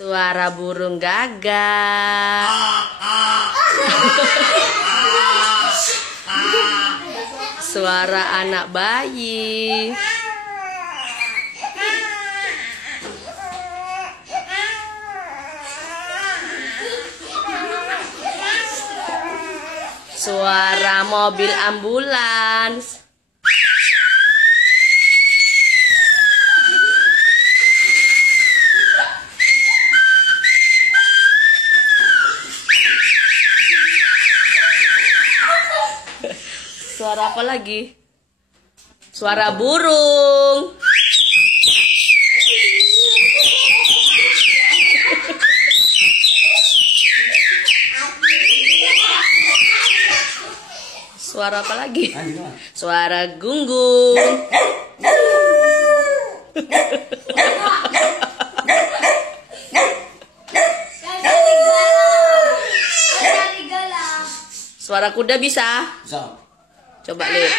Suara burung gagak. Suara anak bayi. Suara mobil ambulans. Suara apa lagi? Suara burung. Suara apa lagi? Suara gunggung. Suara kuda bisa? Bisa. Coba lihat.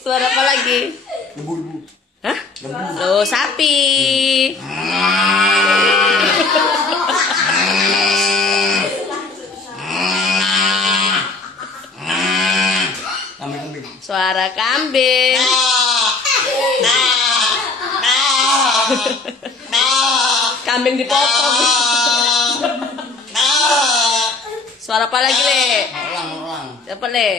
Suara apa lagi? Lembu. Hah? Oh, sapi. Kambing. Suara kambing. Kambing dipotong. Suara apa lagi, Le? Orang. Apa, Le?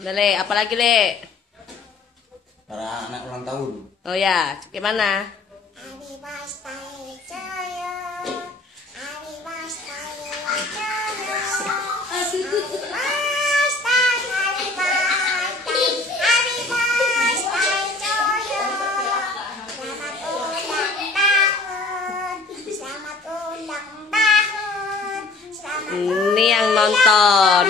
Udah, Le, apa lagi, Le? Para anak ulang tahun. Oh ya, gimana? Ini yang nonton.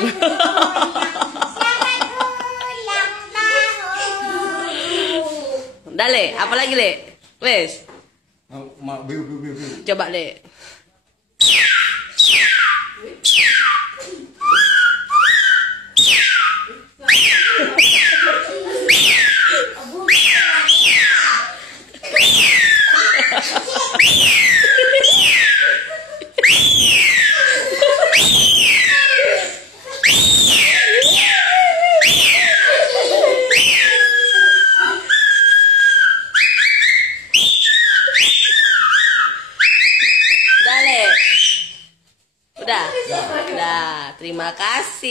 Udah, Le, apa lagi, Le? Wes. Biu. Coba, Le. Udah. Udah. Terima kasih.